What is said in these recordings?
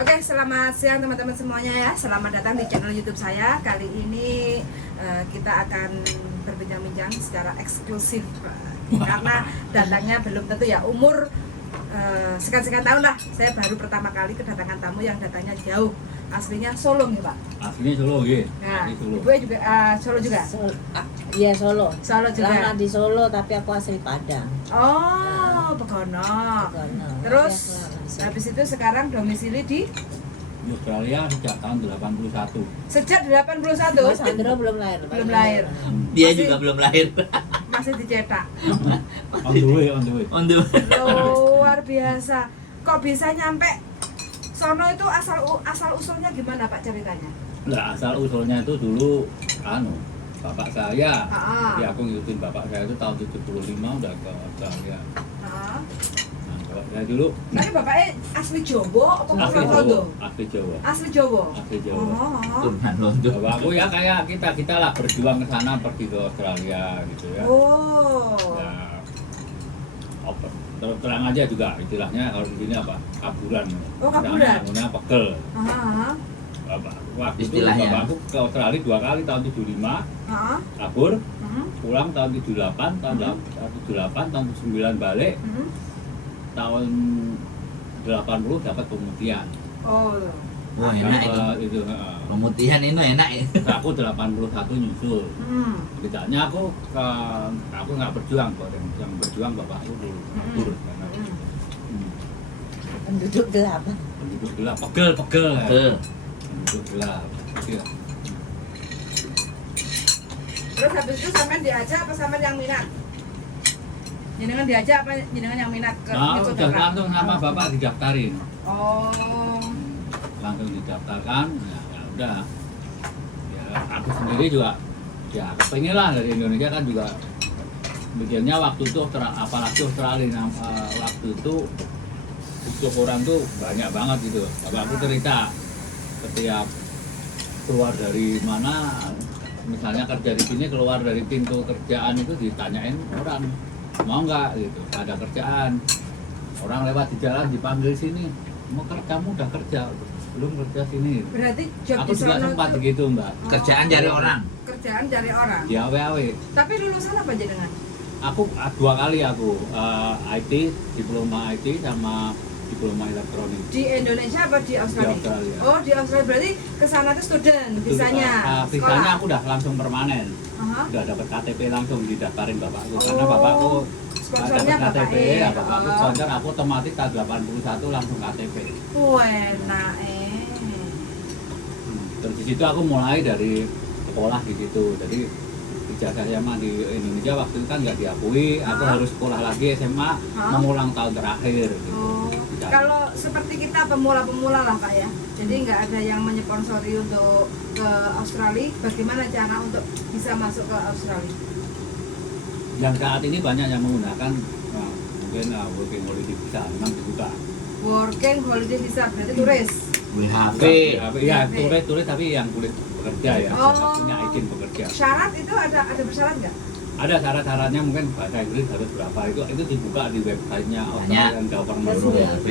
Oke, selamat siang teman-teman semuanya ya. Selamat datang di channel YouTube saya. Kali ini kita akan berbincang-bincang secara eksklusif karena datangnya belum tentu ya. Umur sekian-sekian tahun lah. Saya baru pertama kali kedatangan tamu yang datangnya jauh. Aslinya Solo nih Pak. Aslinya Solo ya. Nah, Solo. Ibu juga Solo juga. Iya Solo. Solo juga. Lama di Solo tapi aku asli Padang. Oh, Begono. Terus habis itu sekarang domisili di Australia sejak tahun 81. sejak 81. Mas Sandro belum lahir. Belum lahir. Dia Masih- juga belum lahir. Masih dicetak. On the way. On the way. Luar biasa. Kok bisa nyampe sono itu asal usulnya gimana Pak ceritanya? Nah, asal usulnya itu dulu bapak saya. Ah. Ya aku ngikutin bapak saya itu tahun 75 udah ke Australia. Heeh. Nah, bapak saya dulu Tapi bapaknya asli Jawa apa asli orang Jawa, Londo? asli Jawa. Asli Jawa. Asli Jawa. Oh. Turun Londo. Bapakku ya kayak kita lah berjuang ke sana, pergi ke Australia gitu ya. Oh. Ya, terus terang aja juga istilahnya kalau di sini apa? Kaburan. Oh, kaburan. Namanya pegel. Heeh. Waktu itu Istilahnya. bapakku ke Australia 2 kali tahun 75, Heeh. kabur, Hmm. pulang tahun 78, tahun 78, tahun 79 balik, Hmm. tahun 80 dapat pemutihan. Oh. Oh enak itu. Itu, Pemutihan itu enak ya. aku 81 nyusul. Hmm. Bedanya aku nggak berjuang kok, yang berjuang bapakku dulu kabur karena Penduduk gelap. penduduk gelap, pegel. Betul. Penduduk gelap. Iya. Terus habis itu sampean diajak apa sampean yang minat? Jenengan diajak apa jenengan yang minat ke Nah, ikut udah orang? langsung sama bapak didaftarin. Oh. Langsung didaftarkan, ya udah. Ya aku sendiri juga ya kepengen lah dari Indonesia kan juga mikirnya waktu itu apalagi Australia waktu itu untuk orang tuh banyak banget gitu. Bapakku cerita setiap keluar dari mana, misalnya kerja di sini keluar dari pintu kerjaan itu ditanyain orang mau nggak gitu, ada kerjaan. Orang lewat di jalan dipanggil sini, mau kamu udah kerja belum kerja sini? Berarti job Aku di juga sono sempat tuh begitu mbak, Kerjaan cari orang. kerjaan cari orang. di AW. Tapi lulusan apa jenengan? Aku 2 kali IT, diploma IT sama diploma elektronik. Di Indonesia apa di Australia? Di Australia. Oh, di Australia berarti ke sana tuh student, visanya. Visanya aku udah langsung permanen. Aha. Udah dapat KTP langsung didaftarin bapakku karena Oh, bapakku sponsornya dapat KTP, bapaknya. ya bapakku sponsor, aku otomatis tahun 81 langsung KTP. Enak Terus di situ aku mulai dari sekolah di situ. Jadi ijazah SMA di Indonesia waktu itu kan nggak diakui, aku Hah? harus sekolah lagi SMA mengulang tahun terakhir. Gitu. Oh, kalau seperti kita pemula-pemula lah Pak ya. Jadi nggak ada yang menyponsori untuk ke Australia. Bagaimana cara untuk bisa masuk ke Australia? Yang saat ini banyak yang menggunakan mungkin working holiday visa, memang dibuka. Working holiday visa berarti turis. WHV. Ya turis tapi yang boleh bekerja ya, Oh. punya izin bekerja. Syarat itu ada bersyarat nggak? Ada syarat-syaratnya, mungkin bahasa Inggris harus berapa, itu dibuka di websitenya Australian Government. WHV.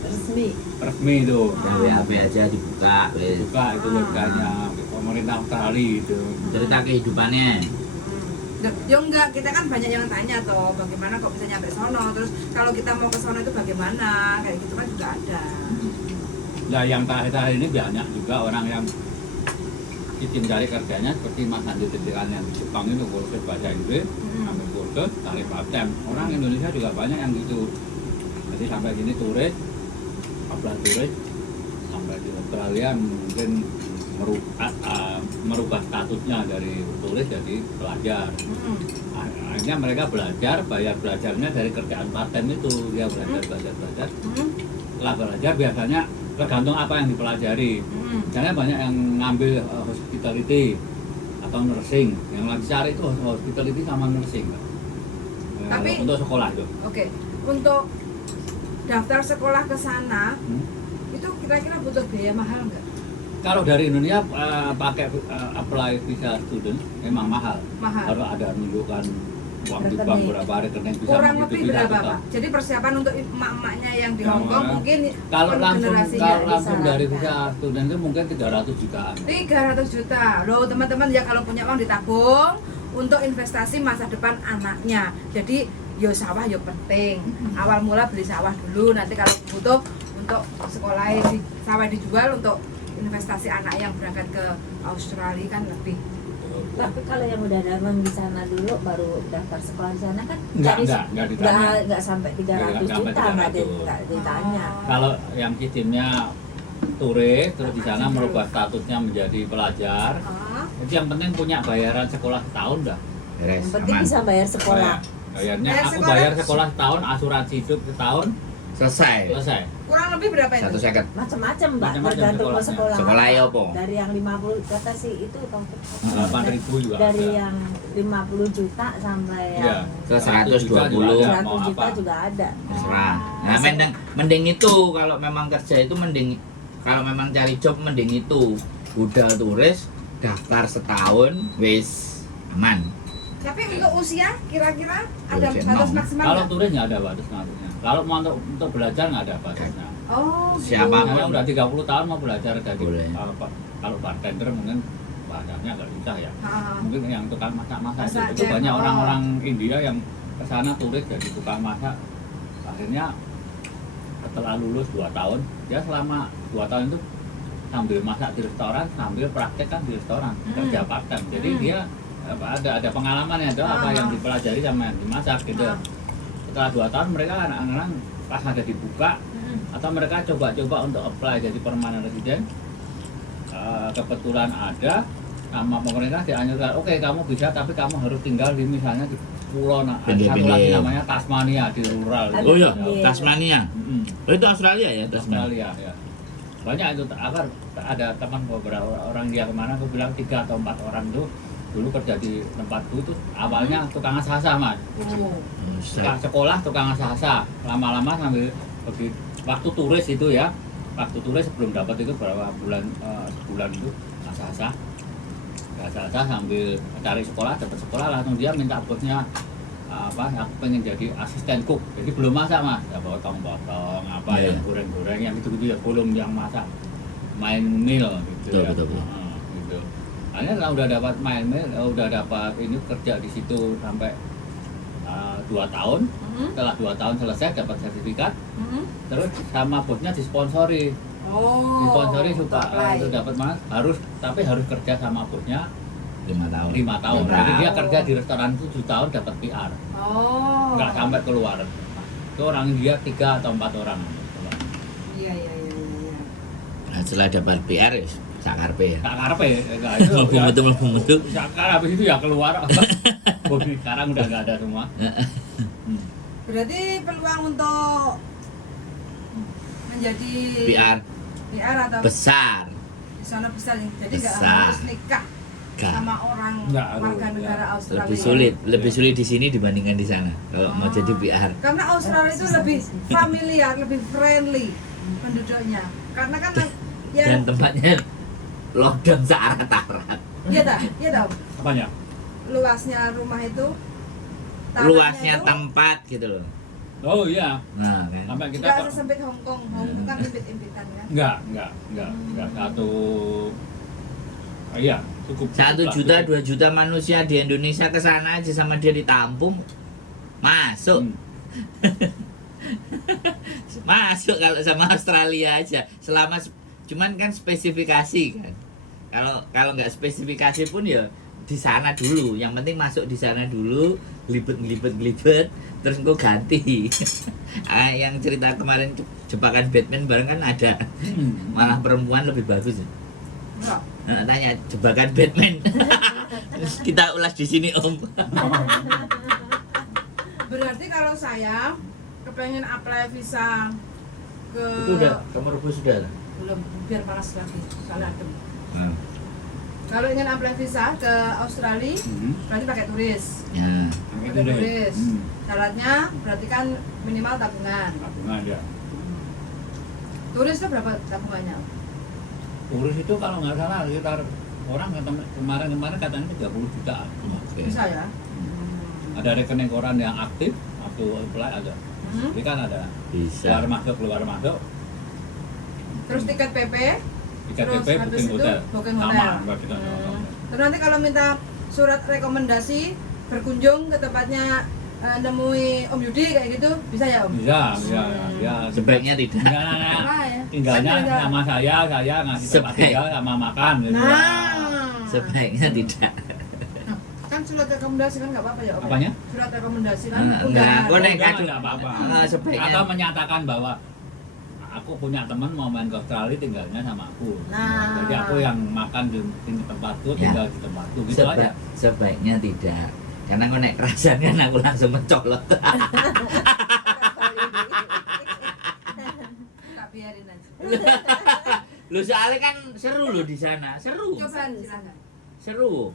Resmi. Resmi itu. WHV aja dibuka. Buka itu websitenya pemerintah Australia itu. Cerita kehidupannya. Ya enggak, kita kan banyak yang tanya toh bagaimana kok bisa nyampe sono, terus kalau kita mau ke sono itu bagaimana, kayak gitu kan juga ada. Nah yang terakhir ini banyak juga orang yang izin cari kerjanya seperti Mas Andi Titikan yang di Jepang itu kursus bahasa Inggris, ambil kursus, cari part-time. Orang Indonesia juga banyak yang gitu. Jadi sampai sini turis, apply turis, sampai di Australia mungkin merubah statusnya dari turis jadi pelajar. Akhirnya mereka belajar, bayar belajarnya dari kerjaan part-time itu. Dia belajar. Setelah belajar biasanya tergantung apa yang dipelajari. Misalnya banyak yang ngambil hospitality atau nursing. Yang lagi cari itu hospitality sama nursing. Tapi untuk sekolah itu. Oke, untuk daftar sekolah ke sana itu kira-kira butuh biaya mahal nggak? Kalau dari Indonesia pakai apply visa student memang mahal. Mahal. Harus ada menunjukkan waktu Rekening. bang berapa rekening bisa Kurang lebih menghidupi berapa satu Pak? tahun. Jadi persiapan untuk emak-emaknya yang di Yang Hong Kong mana? mungkin Kalau langsung generasinya kalau langsung dari disarankan. visa student itu mungkin 300 jutaan. 300 juta. Loh teman-teman ya, kalau punya uang ditabung untuk investasi masa depan anaknya. Jadi yo sawah yo penting. Awal mula beli sawah dulu, nanti kalau butuh untuk sekolah di sawah dijual untuk investasi anak yang berangkat ke Australia kan lebih. Tapi kalau yang udah dagang di sana dulu baru daftar sekolah di sana kan Enggak dari- ditanya. nggak sampai 300 Nggak sampai juta nggak 300. nggak ditanya. Kalau yang sistemnya turis terus di sana merubah statusnya menjadi pelajar, Ah, itu yang penting punya bayaran sekolah setahun dah. Beres, Yang penting aman. bisa bayar sekolah. Bayarnya Bayar aku sekolah. bayar sekolah setahun, asuransi hidup setahun, Selesai. selesai. kurang lebih berapa itu? 1 Macam-macam mbak, Macam-macam tergantung mau sekolahnya. sekolah. Sekolah apa. ya apa? Dari yang 50 kata sih itu tongkol. 8.000 juga Dari ada. yang 50 juta sampai Iya. yang Ke 100 juta 120. juga ada. 100 Mau juta apa? juga ada. Terserah. Nah, mending itu kalau memang kerja itu mending kalau memang cari job mending itu. Udah turis, daftar setahun, wis aman. Tapi untuk usia kira-kira ada Usia batas enam. maksimal Kalau nggak? turis nggak ada batas ngaruhnya. Kalau mau untuk belajar nggak ada batasnya. Oh, gitu. Siapa? Kalau udah 30 tahun mau belajar jadi Boleh. kalau bartender mungkin bahasanya agak susah ya. Ah, Mungkin yang tukang masak-masak Masak, itu ya. banyak Oh. orang-orang India yang ke sana turis jadi tukang masak. Akhirnya setelah lulus 2 tahun, dia selama 2 tahun itu sambil masak di restoran, sambil praktek kan di restoran, kerja part time. Jadi dia ada pengalamannya itu apa yang dipelajari sama yang dimasak gitu. Ah. Setelah 2 tahun mereka anak-anak pas ada dibuka atau mereka coba-coba untuk apply jadi permanent resident. Kebetulan ada sama pemerintah dianjurkan, oke kamu bisa tapi kamu harus tinggal di misalnya di pulau ada satu Pinggir-pinggir. lagi namanya Tasmania di rural. Ada Oh iya, pinggir. Tasmania. Mm-mm. Oh, itu Australia ya, Tasmania. Australia ya. Banyak itu ada teman beberapa orang dia kemana aku bilang 3 atau 4 orang tuh dulu kerja di tempatku itu awalnya tukang asah-asah mas. Oh. Tukang sekolah tukang asah-asah lama-lama sambil pergi waktu turis itu ya, waktu turis sebelum dapat itu berapa bulan sebulan itu asah-asah sambil cari sekolah, dapat sekolah langsung dia minta bosnya aku pengen jadi asisten cook, jadi belum masak mas, ya potong-potong apa Iya. yang goreng-goreng yang gitu-gitu ya, belum yang masak main meal gitu Betul, ya. betul. Gitu. Akhirnya kalau udah dapat main meal, udah dapat ini kerja di situ sampai 2 tahun. Setelah 2 tahun selesai dapat sertifikat, terus sama bosnya disponsori, Oh. disponsori untuk suka apply. untuk dapat mas tapi harus kerja sama bosnya 5 tahun. 5 tahun. Murah. Jadi dia kerja di restoran itu 7 tahun dapat PR, Oh. nggak sampai keluar. Itu orang India 3 atau 4 orang. Iya. Nah, setelah dapat PR ya sakarpe ya. Tak karpe, enggak itu. Mlebu metu. Sakar habis itu ya keluar. Bos sekarang udah nggak ada semua. Berarti peluang untuk menjadi PR PR atau besar. di sana besar, jadi nggak Besar. harus nikah Gak. sama orang Nggak harus, warga negara ya. Australia. Lebih sulit di sini dibandingkan di sana kalau mau Oh. jadi PR. Karena Australia itu lebih familiar, lebih friendly penduduknya. Karena kan Dan ya, tempatnya lockdown searat-arat. iya tahu. Apanya? Luasnya rumah itu, tanahnya Luasnya itu tempat gitu loh. Oh iya, Nah, kan. sampai kita nggak sesempit Hong Kong. Hong Kong kan impit-impitan kan. enggak satu. Iya, cukup. 1 cukup juta, lah. 2 juta manusia di Indonesia ke sana aja sama dia ditampung. Masuk. Masuk kalau sama Australia aja. Selama cuman kan spesifikasi kan. Kalau nggak spesifikasi pun ya di sana dulu. Yang penting masuk di sana dulu, glibet, terus engko ganti. Yang cerita kemarin jebakan Batman bareng kan ada. Malah perempuan lebih bagus. Enggak. Nah, tanya jebakan Batman. Terus kita ulas di sini Om. Berarti kalau saya kepengen apply visa ke Itu udah kamu rebus sudah. belum, biar panas lagi soalnya adem. Nah, Kalau ingin apply visa ke Australia berarti pakai turis. ya. Pakai turis. Syaratnya berarti kan minimal tabungan. Tabungan ya. Turis itu berapa tabungannya? Urus itu kalau nggak salah sekitar orang kemarin katanya 30 juta. Oke. Bisa ya? ada rekening koran yang aktif waktu apply ada. Jadi kan ada Bisa. keluar masuk. Terus tiket PP, Tiket terus PP habis booking itu hotel. booking Sama, hotel. nggak kita nggak. Terus nanti kalau minta surat rekomendasi berkunjung ke tempatnya nemui Om Yudi kayak gitu bisa ya Om? Bisa, ya. Sebaiknya tidak. Enggak, Apa ya? tinggalnya Kan tinggal- sama saya ngasih tempat Sebaik. tinggal sama makan gitu. Nah, Sebaiknya tidak. kan surat rekomendasi kan nggak apa-apa ya Om? Apanya? Surat rekomendasi kan Enggak, undangan. kok nek Enggak, kado. enggak apa-apa. Sebaiknya. Atau menyatakan bahwa aku punya teman mau main ke Australia tinggalnya sama aku. Nah. Jadi aku yang makan di tempatku Ya. tinggal di tempatku gitu aja. Sebaiknya tidak. Karena kok nek kerasan kan aku langsung mencolot. Tak biarin aja. Lu soalnya kan seru loh di sana. Seru. Coba silakan. Seru.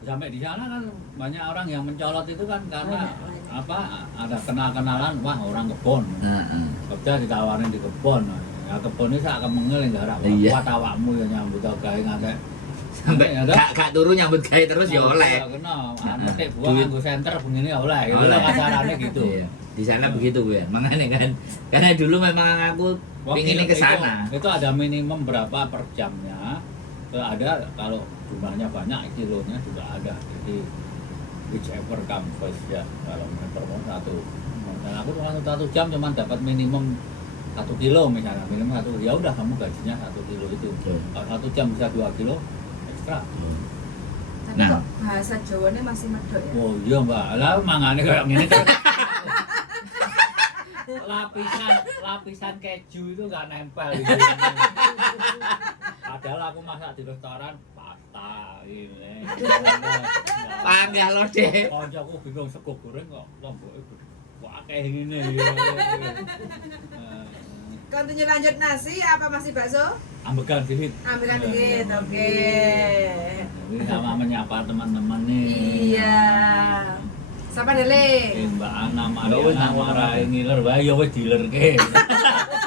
Sampai di sana kan banyak orang yang mencolot itu kan karena Banyak. apa ada kenal-kenalan wah orang kebon. Heeh. Kerja ditawarin di kebon. Ya kebon ini saya akan mengeling garap. Iya. Kuat awakmu yang nyambut gawe ngate. Sampai Ya, gak turu nyambut gawe terus ya oleh. Kena, Heeh. metik buah Duit. nganggo senter begini ya oleh. Gitu Oleh. lah kasarannya gitu. Iya. Di sana begitu gue. Makanya kan karena dulu memang aku Wah, pinginnya ke sana. Itu ada minimum berapa per jamnya. Terus ada kalau jumlahnya banyak kilonya juga ada. Jadi whichever comes first ya. Kalau perform satu. Dan aku cuma 1 jam cuma dapat minimum 1 kilo misalnya. Minimum 1 ya udah kamu gajinya 1 kilo itu. Betul. Kalau 1 jam bisa 2 kilo ekstra. Tapi Nah. kok bahasa Jawanya masih medok ya? Oh iya mbak, lah mangane kayak gini kan. lapisan keju itu nggak nempel gitu. Padahal aku masak di restoran pasta ini. Panggil lo deh. Koncoku bingung sego goreng kok lomboke kok akeh ngene ya. Continue lanjut nasi apa masih bakso? Ambekan dikit. Ambilkan dikit, oke. Ini sama menyapa teman-teman nih. Iya. Siapa Dele? Mbak Ana Ya wis, Mariana nang ngono. marahi ngiler wae ya wis dilerke.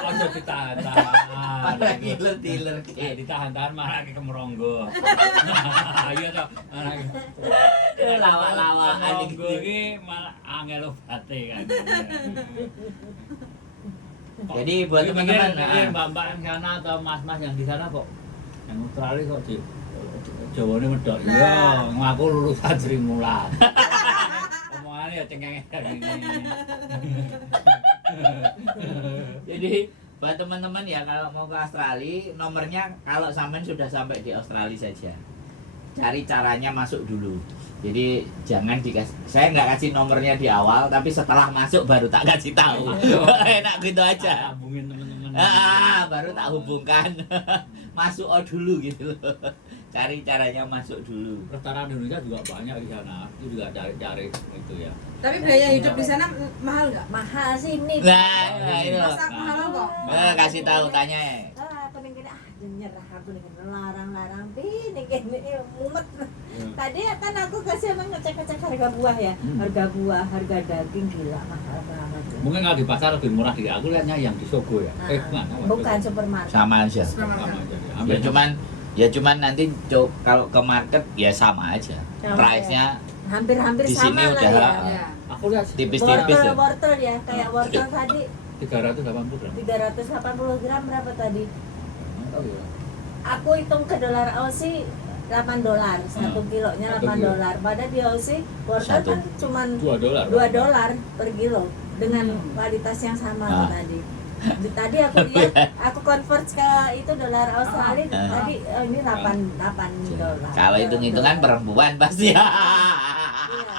Ojo ditahan-tahan. Dealer. Ditahan-tahan malah ke Kemronggo. Iya toh. Lawak-lawakan Kemronggo iki malah angel obate kan. Jadi buat teman-teman, mbak-mbak yang sana atau mas-mas yang di sana kok yang Australia kok di Jawane medok. Iya, ngaku lulusan Sri Mulat. Omongannya ya cengeng kayak gini. Jadi buat teman-teman ya kalau mau ke Australia, nomornya kalau sampean sudah sampai di Australia saja. Cari caranya masuk dulu. Jadi jangan dikasih, saya nggak kasih nomornya di awal, tapi setelah masuk baru tak kasih tahu. Enak gitu aja. Hubungin teman-teman. Baru tak hubungkan. Masuk dulu gitu loh. Cari caranya masuk dulu. Restoran Indonesia juga banyak di sana. Itu juga cari-cari itu ya. Tapi biaya hidup di sana mahal nggak? Mahal sih ini. Nah, itu. Masa mahal kok? Kasih tahu tanya. Aku nih nyerah aku nih larang-larang ini kene mumet. Tadi kan aku kasih emang ngecek-ngecek harga buah ya. Harga buah, harga daging gila mahal banget. Mungkin kalau di pasar lebih murah di aku lihatnya yang di Sogo ya. Mana? Bukan supermarket. Sama aja. Sama aja. Ya cuman nanti kalau ke market ya sama aja. Sama Price-nya Hampir-hampir Di sini sama lah udah, ya. Ya. Aku lihat tipis-tipis ya. Wortel ya, kayak wortel tadi 380 gram. 380 gram berapa tadi? Oh iya. Aku hitung ke dolar Aussie $8, 1 kilonya $8. Padahal di Aussie wortel kan cuman $2. $2 per kilo dengan kualitas yang sama tadi. Tadi aku lihat, aku convert ke itu dolar Australia tadi ini $8. Kalau hitung-hitungan perempuan pasti ya. Iya.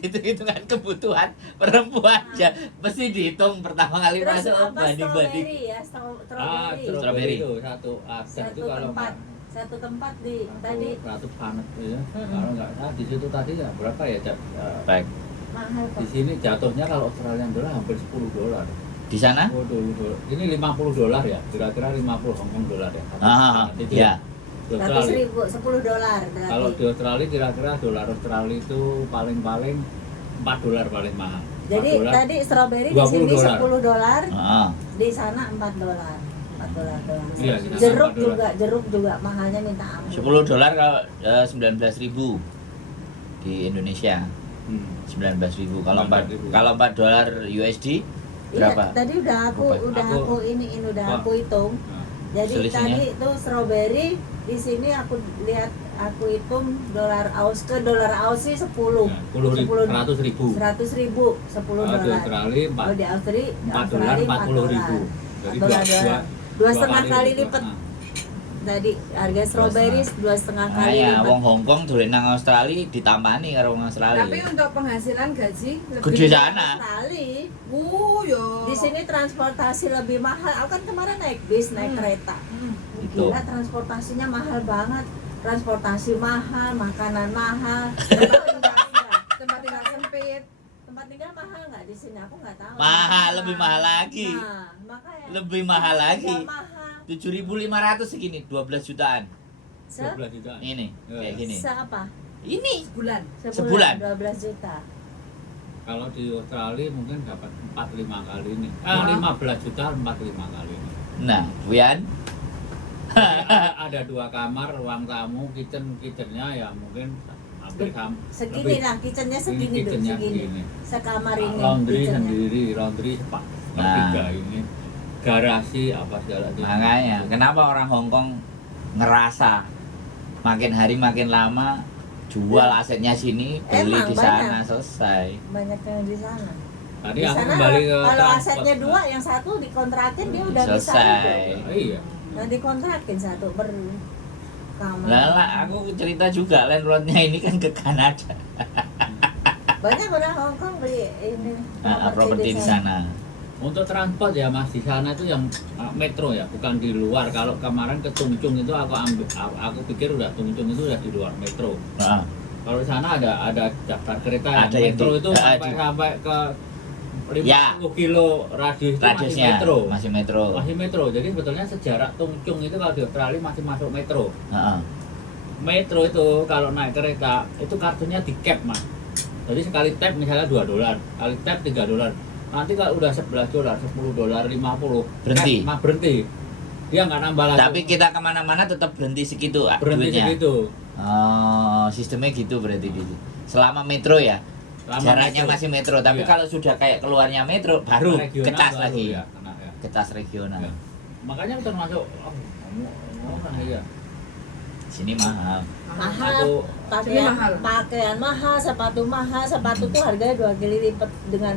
Hitung-hitungan kebutuhan perempuan ya mesti dihitung pertama kali Terus masuk apa banding-banding. strawberry ya, strawberry. Strawberry. Itu satu aset itu kalau Satu tempat di tadi satu panet ya. Kalau nggak salah di situ tadi ya berapa ya? Baik. mahal Di kok. sini jatuhnya kalau Australian dollar hampir $10. Di sana? Oh, ini $50 ya, kira-kira 50 Hong Kong dollar ya. Itu Ya. Di 100 Australia. ribu, $10 berarti. Kalau di Australia kira-kira dolar Australia itu paling-paling $4 paling mahal. Jadi $4. tadi strawberry di $20. sini $10, Ah. di sana $4. $4 doang. Iya, di sana Jeruk $4. jeruk juga mahalnya minta ampun. $10 kalau 19.000 di Indonesia. 19.000. Kalau 19.000. kalau 4 dolar USD berapa? Iya, tadi udah aku hitung. Nah, Jadi selisihnya? tadi itu strawberry di sini aku lihat aku hitung dolar Aus ke dolar Aussie 10. 100.000. 100.000 10 Kalau di dolar. Australia Kalau di Australia 4 dolar 40.000. Jadi Dua setengah kali lipat. Nah, Tadi harga strawberry 2,5 Ah kali ya, lipat. wong Hong Kong dolen nang Australia ditampani karo wong Australia. Tapi untuk penghasilan gaji lebih Gede sana. Australia. Yo. Di sini transportasi lebih mahal. Aku kan kemarin naik bis, naik kereta. Itu. Gila transportasinya mahal banget. Transportasi mahal, makanan mahal. Tempat tinggal sempit. Tempat tinggal mahal nggak di sini? Aku nggak tahu. Mahal, lebih mahal lagi. Nah, makanya. Lebih mahal lagi. Nggak mahal. 7.500 segini, 12 jutaan. 12 juta. Ini, kayak gini. Apa? Ini Bulan. Sebulan. 12 juta. Kalau di Australia mungkin dapat 4-5 kali ini. Wah. 15 juta 4-5 kali ini. Nah, Wian, Ada 2 kamar, ruang tamu, kitchennya ya mungkin hampir sama. Segini lah, kitchennya segini dulu, kitchennya segini. segini. Sekamar ini. Laundry kitchennya. sendiri, laundry sepertiga ini. Garasi apa segala itu. makanya kenapa orang Hong Kong ngerasa makin hari makin lama jual asetnya sini, beli Emang di sana, banyak. selesai. Banyak yang di sana. Tadi Di aku sana kembali ke kalau transport. asetnya 2, yang satu dikontrakin dia udah bisa Selesai. hidup. Iya. Nah, dikontrakin satu per kamar. Lala, aku cerita juga landlordnya ini kan ke Kanada. Banyak orang Hong Kong beli ini Properti di sana. Untuk transport ya Mas, di sana itu yang metro ya, bukan di luar. Kalau kemarin ke Chungcheong itu aku pikir udah Chungcheong itu udah di luar metro. Nah, Kalau di sana ada daftar kereta Ada yang yang metro di- itu di- sampai ke 50 Ya. kilo radius itu masih radiusnya metro. masih metro. Masih metro. Jadi sebetulnya sejarah Chungcheong itu kalau di Australia masih masuk metro. Heeh. Metro itu kalau naik kereta itu kartunya di cap Mas. Jadi sekali tap misalnya 2 dolar, kali tap 3 dolar. Nanti kalau udah 11 dolar, 10 dolar, 50 Berhenti. berhenti. Dia nggak nambah lagi. Tapi kita kemana-mana tetap berhenti segitu berhenti duitnya. segitu. Oh, sistemnya gitu berarti di selama metro ya. Selama Jaraknya metro. masih metro, tapi Iya. kalau sudah kayak keluarnya metro baru Regional kecas baru lagi. ya, kena ya. Kecas regional. Ya. Makanya termasuk ya. Sini mahal. Mahal. Aku Pakaian mahal. pakaian mahal, sepatu mahal. Sepatu tuh harganya 2 kali lipat dengan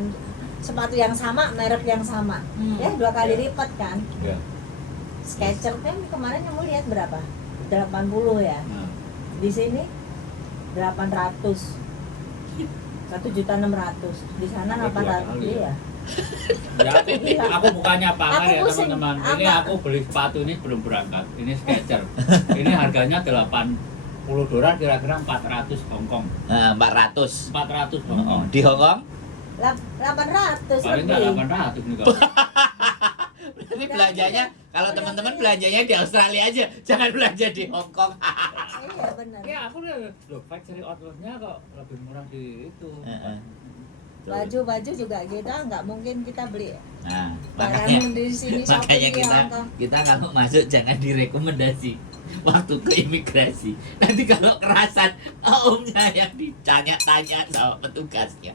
sepatu yang sama, merek yang sama. Ya, 2 kali Ya. lipat kan. ya. Skechers kan kemarin kamu lihat berapa? 80 ya. Nah, Di sini 800. 1.600.000. Di sana Sampai 2 800. kali ya. Iya. Ya, aku bukannya pamer Aku ya pusing. teman-teman. Ini Apa? aku beli sepatu ini belum berangkat. Ini Skechers. Ini harganya 80 dolar kira-kira 400 Hongkong. Nah, 400. 400 Oh, Hongkong. di Hong Kong 800 Paling nggak lebih. 800 nih kalau. ini belanjanya kalau teman-teman belanjanya di Australia aja, jangan belanja di Hong Kong. Iya benar. Ya aku lihat loh factory outletnya kok lebih murah di itu. Heeh. Baju-baju juga kita nggak mungkin kita beli Nah, makanya barang di sini makanya shopping di kita Hong Kong. kita kalau masuk jangan direkomendasi waktu ke imigrasi. Nanti kalau kerasan omnya yang ditanya-tanya sama petugasnya.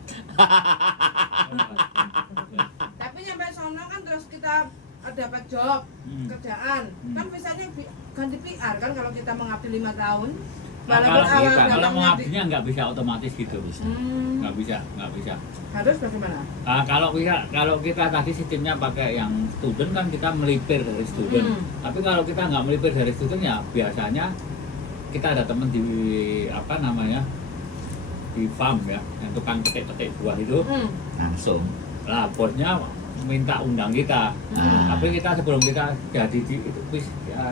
Tapi nyampe sono kan terus kita dapat job, kerjaan. Kan misalnya ganti PR kan kalau kita mengabdi 5 tahun. Nah, Walaupun kalau awal kalau datangnya di- mengabdinya nggak bisa otomatis gitu. Nggak bisa. harus bagaimana? Kalau kita tadi sistemnya pakai yang student kan kita melipir dari student. Tapi kalau kita nggak melipir dari student ya biasanya kita ada teman di apa namanya di farm ya, yang tukang petik-petik buah itu. Langsung. Lah bosnya minta undang kita. Ah. Tapi kita sebelum kita jadi di itu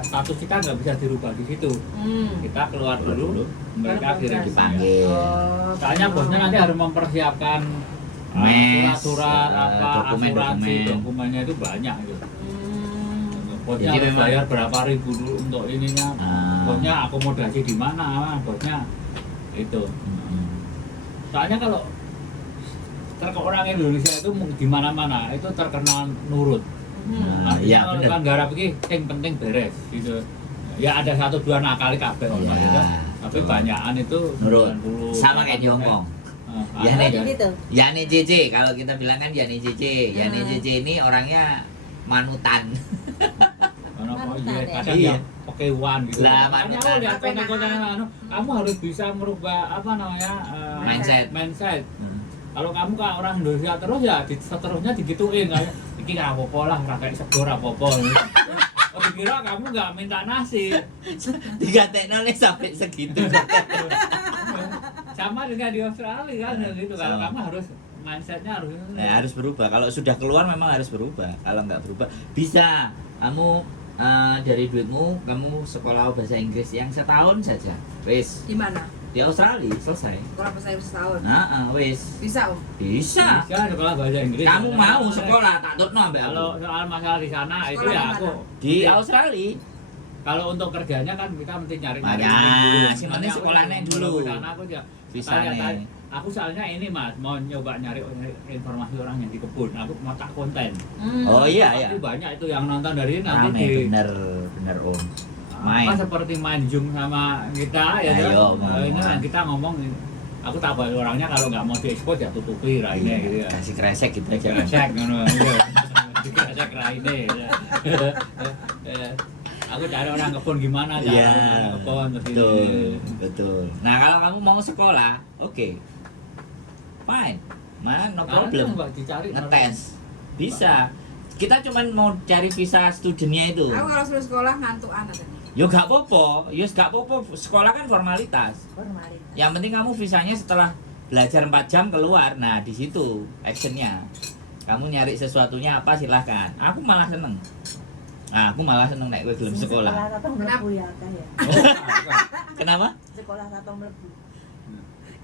status kita nggak bisa dirubah di situ. Kita keluar dulu, mereka kirim Dipanggil. soalnya bosnya nanti harus mempersiapkan Mes, surat-surat apa dokumen-dokumen. asuransi dokumennya itu banyak gitu. Bosnya Jadi harus memang- bayar berapa ribu dulu untuk ininya. Ah. Bosnya akomodasi di mana, bosnya itu. Soalnya kalau orang Indonesia itu di mana-mana itu terkenal nurut. Iya, Artinya kalau bener. kan garap ini yang penting beres gitu. Ya ada 1-2 nakal kabeh Iya. gitu. Tapi banyakan itu Nurut. 90, Sama kayak di Hong Kong. Yani. Oh, gitu. Yani JJ, kalau kita bilang kan Yani JJ. Yani JJ ini orangnya manutan. Karena Manutan ya? kadang Iya. yang Pokemon gitu. Lah, Makanya manutan. aku lihat konten-konten kamu harus bisa merubah apa namanya mindset. Kalau kamu ke orang Indonesia terus ya seterusnya digituin kayak iki ra apa-apa lah, ra kayak segor apa-apa. Oh dikira kamu nggak minta nasi. 3 teknologi sampai segitu. Sama dengan di Australia kan gitu. Kalau kamu harus mindsetnya harus Nah, harus berubah. Kalau sudah keluar memang harus berubah. Kalau nggak berubah bisa kamu dari duitmu kamu sekolah bahasa Inggris yang setahun saja. Wis Di mana? di Australia selesai. Sekolah bahasa Inggris setahun. Wis Bisa Om? bisa. bisa sekolah bahasa Inggris. Kamu mau sekolah tak tutno ambek Kalau aku. soal masalah di sana itu Sekolah ya di aku Di Australia. kalau untuk kerjanya kan kita mesti nyari Makanya, si penting sekolahnya dulu. Di sana aku ya Visane. aku soalnya ini Mas mau nyoba nyari informasi orang yang di kebun. Aku mau tak konten. Oh iya iya. Pasti banyak itu yang nonton dari ini nanti Rame di bener Om. apa Main. seperti manjung sama kita ya Ayo, kan? Ini ngomong. kan kita ngomong aku tak balik orangnya kalau nggak mau diekspos ya tutupi raine gitu ya. Kasih kresek gitu aja. Kresek ngono. Iya. Kresek raine. Ya. Aku cari orang kebun gimana cara Iya. orang kebun terus Betul, ini. betul. Nah, kalau kamu mau sekolah, oke. Fine. Man, no Karena problem. Mbak dicari Ngetes. Bisa. Kita cuman mau cari visa studentnya itu. Aku kalau sudah sekolah ngantukan katanya. Yo gak apa-apa, gak apa-apa. Sekolah kan formalitas. Formalitas. Yang penting kamu visanya setelah belajar 4 jam keluar. Nah, di situ actionnya. Kamu nyari sesuatunya apa silahkan. Aku malah seneng. Nah, aku malah seneng nek kowe gelem sekolah. Sekolah tatong mlebu ya akeh ya. Kenapa? Sekolah tatong mlebu.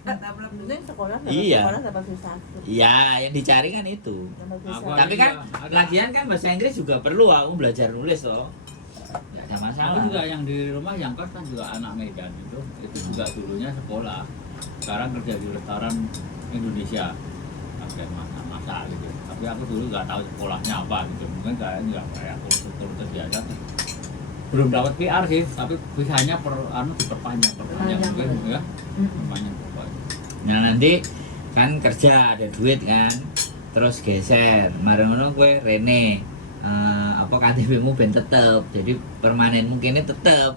Kata belum Mending sekolah Iya. sekolah dapat visa. Iya, yang dicari kan itu. Dapat visa. Apa? Tapi kan Ada. lagian kan bahasa Inggris juga perlu aku belajar nulis loh. Gak ada masalah. Aku juga yang di rumah yang kos kan juga anak Medan itu juga dulunya sekolah. Sekarang kerja di restoran Indonesia. Kayak masak gitu. Tapi aku dulu nggak tahu sekolahnya apa gitu. Mungkin kayaknya nggak kayak kultur biasa. Belum dapat PR sih, tapi visanya diperpanjang mungkin ya. Perpanjang. Nah nanti kan kerja ada duit kan, terus geser. Marang ngono kowe rene apa KTP-mu ben tetep. Jadi permanen mungkin tetep.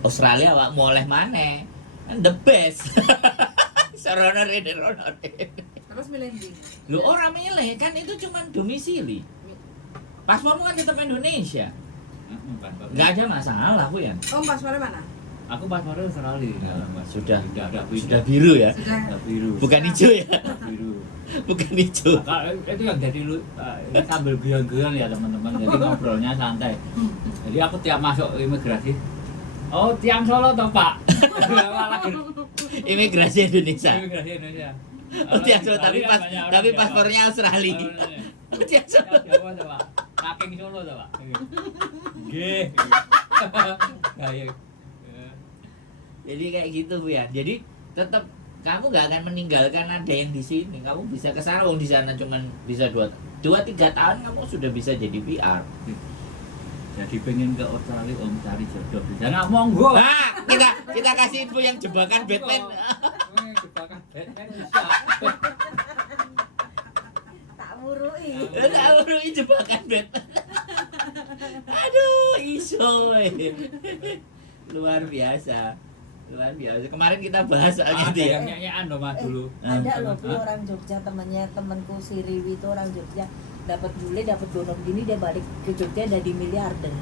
Australia awakmu oleh maneh. Kan the best. Sarana rene rono. Terus milih di. Lu orang milih kan itu cuma domisili. Paspormu kan tetap Indonesia. Nggak ada masalah aku ya. Om paspornya mana? Aku paspornya Australia. Sudah Nggak ada sudah biru ya. Sudah. Nggak biru. Bukan hijau ya. Nggak biru. Bukan hijau. Nah, itu yang jadi ini sambil guyon-guyon ya teman-teman. Jadi ngobrolnya santai. Jadi aku tiap masuk imigrasi. Oh, tiang Solo toh Pak? Malah Imigrasi Indonesia. imigrasi Indonesia. Oh, tiang Solo tapi Australia banyak orang tapi Jawa. paspornya Australia. Oh, tiang Solo. Jawa tuh Pak. Saking Solo tuh Pak. Nggih. Nah, iya. Jadi kayak gitu Bu ya. Jadi tetap kamu nggak akan meninggalkan ada yang di sini. Kamu bisa ke sana, di sana cuman bisa 2-3 tahun kamu sudah bisa jadi PR. Jadi pengen ke Australia Om cari jodoh di sana monggo. Nah, kita kasih info yang jebakan Batman. Jebakan Batman bisa. Tak murui. Tahu jebakan Batman. Aduh, iso. Luar biasa. Luar biasa. Kemarin kita bahas soalnya Ada dia. yang nyanyian loh Mas dulu. Ada loh Bu, orang Jogja temanku si Riwi itu orang Jogja dapat bule dapat donor gini dia balik ke Jogja jadi miliarder.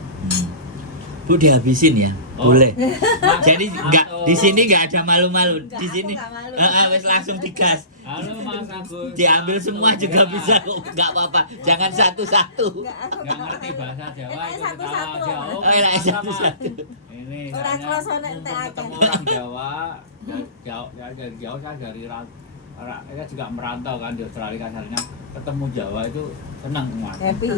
Bu dihabisin ya, Oh. boleh. Mas, Jadi nggak atau- di sini nggak ada malu-malu. Enggak, Di aku sini nggak malu. wes langsung digas. Halo Mas Agus. Diambil semua juga bisa kok, nggak apa-apa. Jangan satu-satu. Enggak, aku Nggak ngerti bahasa Jawa Enaknya itu satu-satu, ketawa Mas. jauh. Oh, enaknya Sama. satu-satu. Ini Orang soalnya klosonek mumpung entek ketemu akeh. orang Jawa jauh dari jauh saya dari saya juga merantau kan di Australia kasarnya ketemu Jawa itu senang Mas. happy.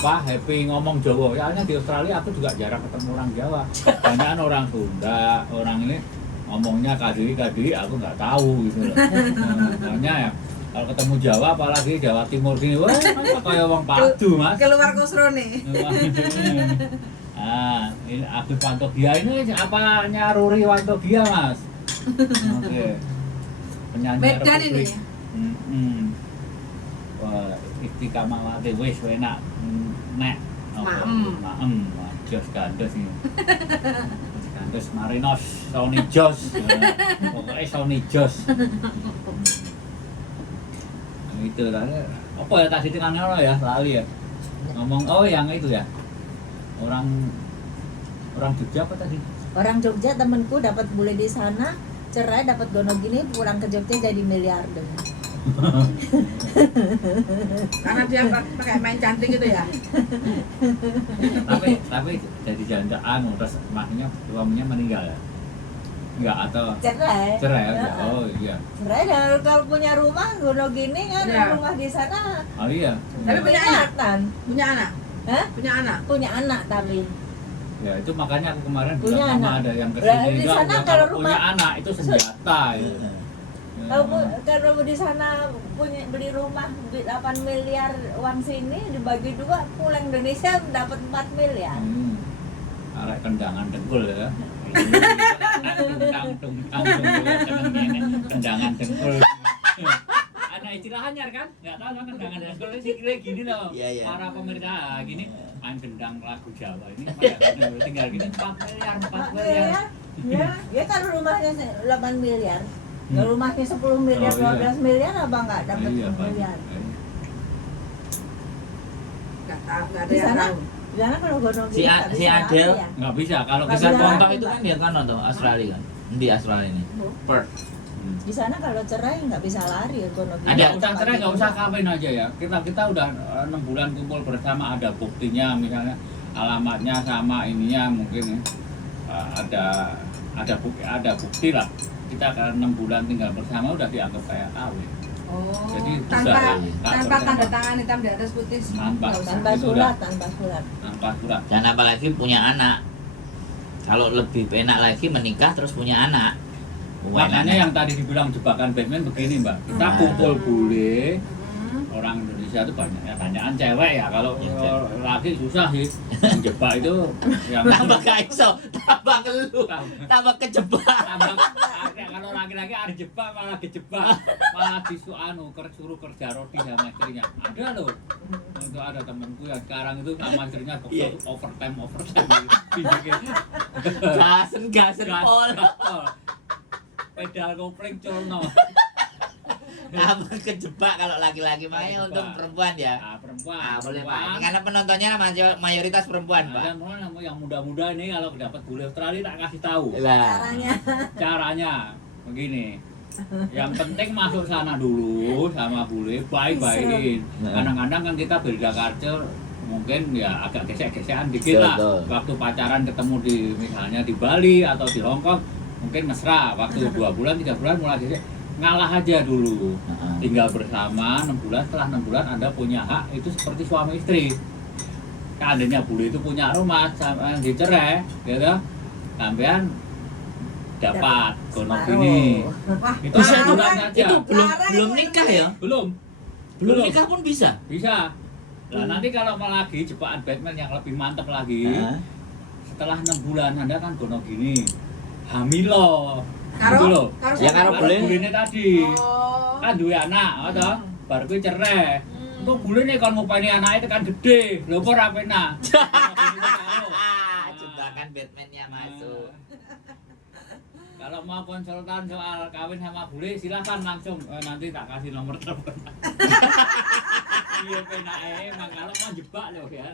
Happy ngomong Jawa. Soalnya di Australia aku juga jarang ketemu orang Jawa. Banyak orang Sunda, orang ini ngomongnya kadiri aku nggak tahu gitu loh. Makanya ya kalau ketemu Jawa apalagi Jawa Timur sini, wah kayak wong padu Mas. Keluar kosro nih. Ah, ini Agus Wantogia ini apanya Ruri Wantogia Mas? Oke. Penyanyi Medan Republik. ini ya? Wah, istiqamawate wis enak. Nek maem, jos gandos iki. Gandos Marinos, Sony Jos. Pokoknya Sony Jos. Itu tadi apa ya tadi tengahnya lo ya lali ya ngomong yang itu ya orang Jogja apa tadi Orang Jogja temenku dapat bule di sana, cerai dapat gono gini, pulang ke Jogja jadi miliarder. Karena dia pakai main cantik gitu ya. tapi jadi jandaan terus maknya suaminya meninggal ya enggak atau Cerai. ya Ya. oh iya Cerai dan kalau punya rumah gono gini kan, Iya. rumah di sana oh iya Tapi punya anak? kelihatan. Punya anak? Hah? Punya anak? Punya anak tapi. ya itu makanya aku kemarin Punya bilang sama anak. ada yang Lah, kesini di juga sana bilang kalau kalau punya rumah- anak itu senjata ya. Kalau di sana punya beli rumah 8 miliar uang sini dibagi dua pulang Indonesia dapat 4 miliar. Arek kendangan dengkul ya. Kendangan dengkul. Ada istilah anyar kan? Enggak tahu kan kendangan dengkul ini kira gini loh. Iya, iya. Para pemirsa gini main gendang lagu Jawa ini tinggal gini 4 miliar, 4 4 miliar. miliar. Ya kan rumahnya 8 miliar. Kalau rumahnya 10 miliar, Oh, iya. 12 miliar apa enggak dapat Iya, Pak. miliar? Nggak tahu, nggak ada Di yang sana? tahu. Di sana kalau gono Si gini A- nggak si bisa Adele. lari ya. Enggak bisa kalau Nggak kita bisa. Kontak itu kan dia kan nonton Australia kan di Australia ini Perth. Di sana kalau cerai nggak bisa lari ya gono gini. Ada. Nggak usah cerai, nggak usah kawin aja ya. Kita udah 6 bulan kumpul bersama, ada buktinya, misalnya alamatnya sama ininya mungkin ada bukti lah. Kita kan 6 bulan tinggal bersama udah dianggap kayak kawin. Oh, Jadi tanpa bisa, tanpa Kak, tanda bersama. tangan hitam di atas putih Tanpa. nggak usah. Tanpa Itu surat, tanpa surat. Tanpa surat. Dan apalagi punya anak. Kalau lebih enak lagi menikah terus punya anak. Makanya yang tadi dibilang jebakan Batman begini Mbak, kita kumpul bule, orang Indonesia itu banyak ya, banyakan cewek ya, kalau Ya, cewek. laki susah sih, yang jebak itu yang tambah kaiso, tambah ngeluh, tambah kejebak. kalau laki-laki ada jebak malah kejebak, malah suruh kerja roti sama istrinya. Ada loh, itu ada temanku yang sekarang itu sama istrinya Iya. overtime Gasen pol. pedal kopling colno. Tambah kejebak kalau laki-laki makanya Kejebak. untuk perempuan ya. Nah, perempuan. Boleh Pak. Ini karena penontonnya mayoritas perempuan, Pak. Dan yang muda-muda ini kalau dapat bule Australia tak kasih tahu Lah. Caranya. caranya begini. Yang penting masuk sana dulu sama bule, baik-baikin. Kadang-kadang kan kita beda culture, mungkin ya agak gesek-gesekan dikit lah. Betul. Waktu pacaran ketemu di misalnya di Bali atau di Hong Kong, mungkin mesra. Waktu 2 bulan, 3 bulan mulai gesek. Ngalah aja dulu. Tinggal bersama 6 bulan, setelah 6 bulan Anda punya hak itu seperti suami istri. Seandainya bule itu punya rumah, sama dicerai, gitu, sampean dapat kono gini. Wah, Itu Bisa satu juga. bulan saja. Itu belum Larang belum itu nikah yang ya? Belum. Belum nikah pun bisa. Bisa. Nah, nanti kalau mau lagi jebakan Batman yang lebih mantap lagi, setelah 6 bulan Anda kan kono gini. Hamil loh. Karo, Gitu loh. Ya, karo Baru bule. bulene tadi. Oh. Kan duwe anak, toh. Baru kuwi cerai. Kok bulene kon ngopeni anake tekan gede. Lho kok ora penak. Jebakan Batman-nya masuk. Kalau mau konsultan soal kawin sama bule silakan langsung nanti tak kasih nomor telepon. Iya penake emang kalau mau jebak loh ya.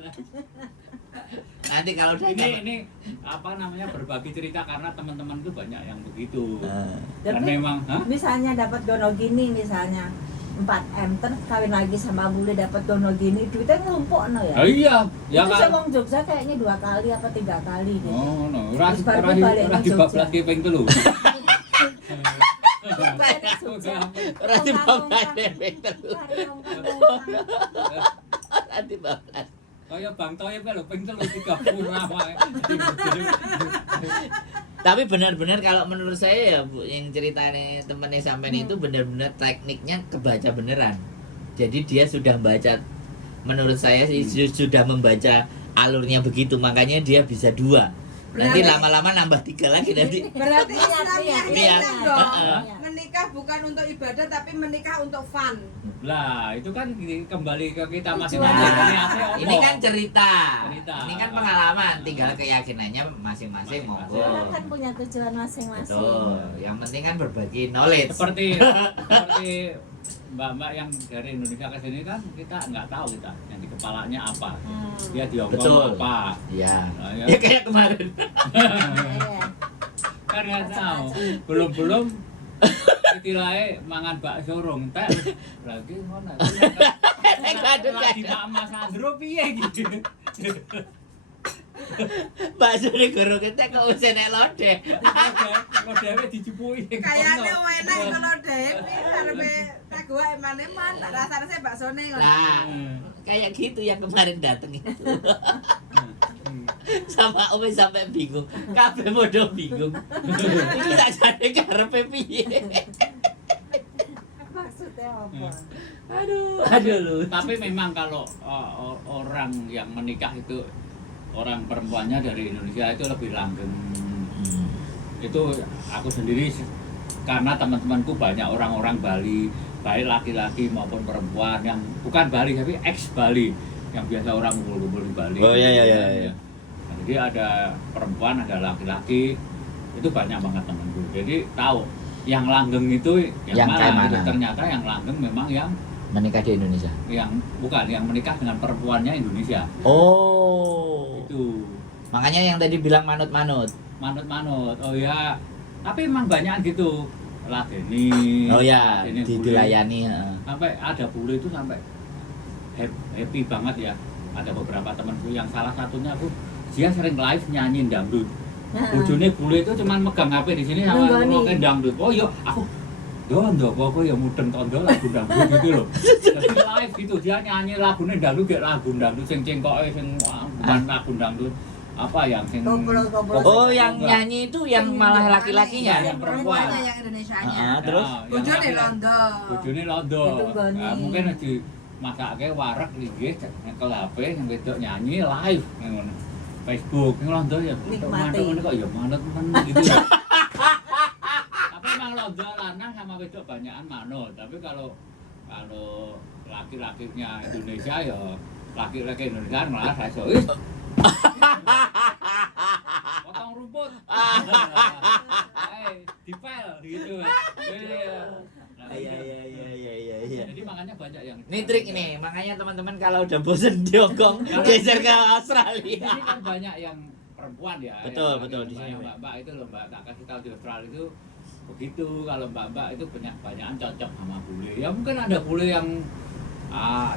Nanti kalau udah Ini apa namanya berbagi cerita karena teman-teman tuh banyak yang begitu. Dan Tapi memang, hah? misalnya dapat gono gini misalnya 4M terus kawin lagi sama bule dapat gono gini duitnya ngelumpuk no ya. Oh iya, ya Itu kan. saya wong Jogja kayaknya 2 kali apa 3 kali gitu. Oh, no. Ora Terus baru balik ora nang dibablas Jogja. ki ping 3. Ora dibablas dewek telu. Ora dibablas. Kaya Bang Toyib lho ping 3 30 wae. Tapi benar-benar kalau menurut saya ya Bu, yang ceritanya temennya sampean itu benar-benar tekniknya kebaca beneran. Jadi dia sudah baca, menurut saya sih sudah membaca alurnya begitu, makanya dia bisa 2. Nanti Berarti- lama-lama nambah 3 lagi nanti. Berarti Niat, Islamnya niat, niat niat. dong. Heeh. menikah bukan untuk ibadah tapi menikah untuk fun. Lah, itu kan kembali ke kita Tujuan. masing-masing. Niatnya apa? Ini kan cerita. Cerita. Ini kan pengalaman, tinggal keyakinannya masing-masing monggo. Orang kan punya tujuan masing-masing. Betul. Yang penting kan berbagi knowledge. seperti mbak-mbak yang dari Indonesia ke sini kan kita nggak tahu kita yang di kepalanya apa. Dia di Hongkong Betul. apa. Iya. Nah, ya. Ya kayak kemarin. Iya. Kan nggak tahu. Belum istilahnya mangan bakso rong teh lagi ngono. Lagi Pak Mas Andro piye gitu. Bakso ning goro kita kok wis enek lodeh. Kok dhewe dicupuki. Kayaknya enak kalau Devi karepe tak gua eman-eman tak rasane baksone ngono. Nah, kayak gitu yang kemarin dateng itu. Sama Ome sampai bingung. Kabeh padha bingung. Iki tak jane karepe piye. Maksudnya apa? Aduh lu. Tapi memang kalau orang yang menikah itu orang perempuannya dari Indonesia itu lebih langgeng. Itu aku sendiri karena teman-temanku banyak orang-orang Bali, baik laki-laki maupun perempuan yang bukan Bali tapi ex Bali yang biasa orang kumpul-kumpul di Bali. Oh, iya. Jadi ada perempuan, ada laki-laki, itu banyak banget temanku. Jadi tahu yang langgeng itu Yang kayak mana? Gitu. mana? Ternyata yang langgeng memang yang Menikah di Indonesia. bukan yang menikah dengan perempuannya Indonesia. Oh. Itu Makanya yang tadi bilang manut-manut. manut-manut. Oh ya, tapi emang banyak gitu. Ladeni. Oh ya, ladeni bule. dilayani, heeh. Sampai ada bule itu sampai happy banget ya. Ada beberapa temanku yang salah satunya tuh dia sering live nyanyiin dangdut. Bojone bule itu cuman megang HP di sini sama Nenggoni. ngomongin dangdut. Oh iya, aku Dondo, pokoknya ya mudeng tondo lagu dangdut gitu loh. Jadi live gitu, dia nyanyi lagunya dangdut, kayak lagu dangdut sing cengkoke sing bukan lagu dangdut apa yang sing Koplo-koplo. Oh, yang nyanyi itu yang malah laki-lakinya. Yang perempuan. Yang Indonesianya. Heeh, terus Nah, yang Bojone laki-laki. londo. Bojone londo. Ditunggoni. Nah, mungkin di masake warak linggih nyekel HP yang wedok nyanyi live ngono. Facebook yang londo ya Nikmati. manut kok ya manut gitu ya. Tapi memang londo lanang sama wedok banyakan manut, tapi kalau laki-lakinya Indonesia ya laki-laki Indonesia malah daiso. Potong rumput. Dipel gitu. Iya. Jadi makanya banyak yang Ini trik ini, makanya teman-teman kalau udah bosen di Hongkong, geser ke Australia. Di sini kan banyak yang perempuan ya. Betul, yang betul, di banyak sini. mbak-mbak itu loh mbak, tak kasih tahu di Australia itu begitu. Kalau mbak-mbak itu banyakan cocok sama bule. Ya mungkin ada bule yang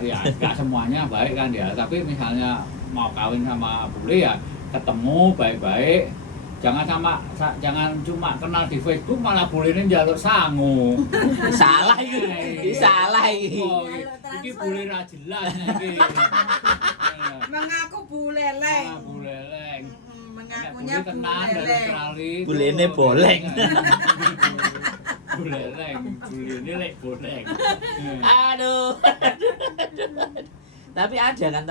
ya nggak semuanya baik kan ya. Tapi misalnya mau kawin sama bule ya ketemu baik-baik. Jangan cuma kenal di Facebook malah bulenya njaluk sangu. Salah itu. Salah ini. Oh, iki bule ra jelas iki. Mengaku buleleng. Buleleng. Mengakunya Nek bule tenan dari buleleng. Australia. Bulene boleng. Buleleng, bulene lek boleng. Aduh. Tapi ada kan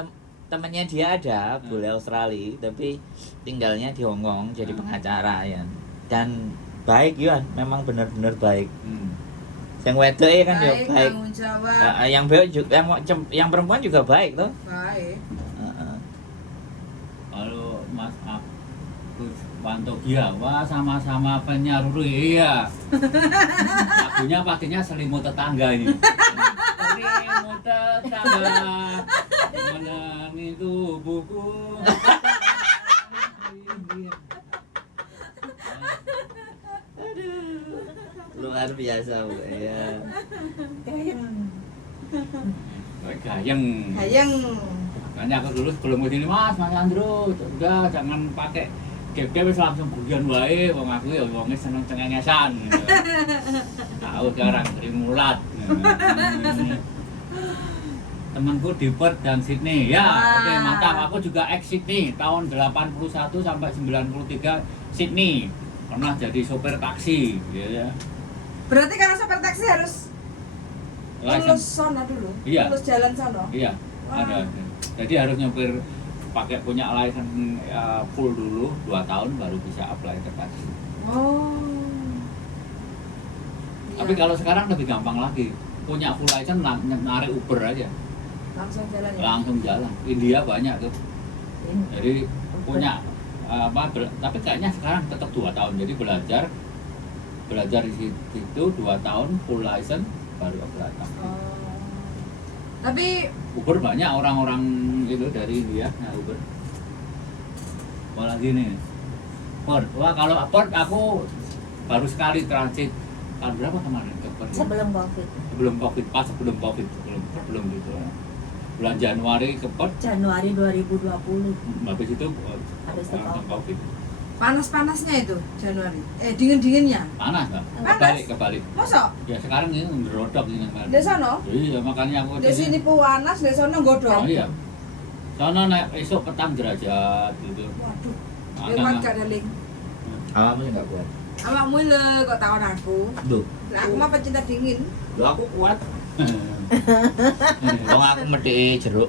temennya dia ada bule Australia, tapi tinggalnya di Hongkong jadi pengacara ya. Dan baik ya, memang benar-benar baik. Yang wedok kan ya baik. Tanggung jawab. Yang baik juga, yang perempuan juga baik toh. Baik. Kalau Mas Agus Pantogia, wah sama-sama penyaru iya. Lagunya pastinya selimut tetangga ini. Selimut tetangga, menani tubuhku. Luar biasa Bu. Ya. Gayeng. Hayang. Makanya aku dulu sebelum ke sini, Mas Andro, udah jangan pakai gap-gap wis langsung bugian wae, wong aku ya wonge seneng cengengesan. Tahu sekarang Trimulat. Temanku di Perth dan Sydney. Ya, oke mantap. Aku juga ex Sydney tahun 81 sampai 93 Sydney. Pernah jadi sopir taksi, ya. Berarti kalau sopir taksi harus lulus sono dulu. Iya. Lulus jalan sono. Iya, ada. Jadi harus nyopir pakai punya license full dulu 2 tahun baru bisa apply ke taksi. Oh. Tapi kalau sekarang lebih gampang lagi. Punya full license narik Uber aja, langsung jalan ya. langsung jalan. India banyak tuh. Ini. Jadi punya tapi kayaknya sekarang tetap 2 tahun. Jadi belajar di situ 2 tahun full license baru operator. Oh. Tapi Uber banyak orang-orang gitu dari India nah Uber. Apalagi nih Port. Wah kalau Port aku baru sekali transit tahun berapa kemarin ke Port? Sebelum Covid. Sebelum Covid, pas sebelum Covid, sebelum gitu. Bulan Januari ke Port, Januari 2020. habis itu Habis itu Covid. panas-panasnya itu Januari. Dingin-dinginnya. Panas nggak? Panas. Kebalik. Masa? Ya sekarang ini ngerodok ini kan. Di sono? Iya makanya aku Di sini panas, di sono godong. Oh iya. Sono naik esok petang derajat gitu. Waduh. Agak Kuat nggak- gak Daling? Awakmu nggak kuat. Awakmu le kok takon aku. Duh, Lah aku mah pecinta dingin. aku kuat. Wong aku medhi jeruk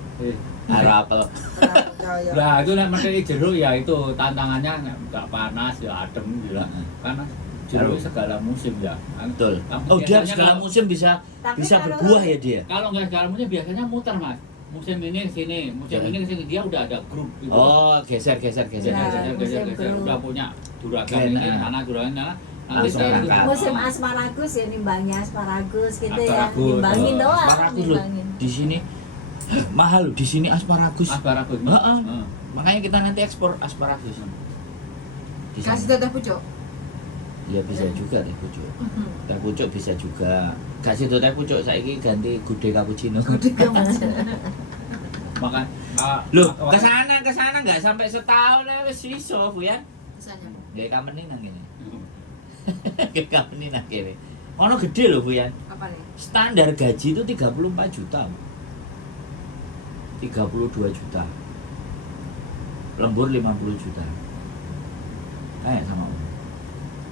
karo apel. Percaya. Nah itu nek mesti jeruk ya itu tantangannya nggak panas ya adem gitu lah. Karena jeruk segala musim ya. Betul. Kamu Oh, dia biasanya segala kalau- musim bisa Tapi bisa kalau- berbuah ya dia. Kalau nggak segala musim biasanya muter mas. Musim ini ke sini, musim Ya. ini ke sini dia udah ada grup gitu. Oh, geser. Nah, musim grup. Udah punya juragan Keren, ini, ah. anak juragan nanti Langsung saya berangkat. itu- Musim asparagus ya nimbangnya asparagus gitu ya. Asparagus. Nimbangin doang, Asparagus loh. nimbangin. Di sini mahal loh, di sini asparagus. Asparagus. Heeh. Heeh. Makanya kita nanti ekspor asparagus. Di Kasih sana. teteh pucuk. Ya bisa juga teh pucuk. Teh pucuk bisa juga. Gak sido teh pucuk saiki ganti gude cappuccino. Makan. Loh, kesana nggak sampai setahun ya wis iso, Bu ya. Misalnya. Gawe kamenin nang kene. Gawe kamenin nang kene. Ono gede loh, Bu ya. Apa nih? Standar gaji itu 34 juta. 32 juta. Lembur 50 juta. Kayak sama Om.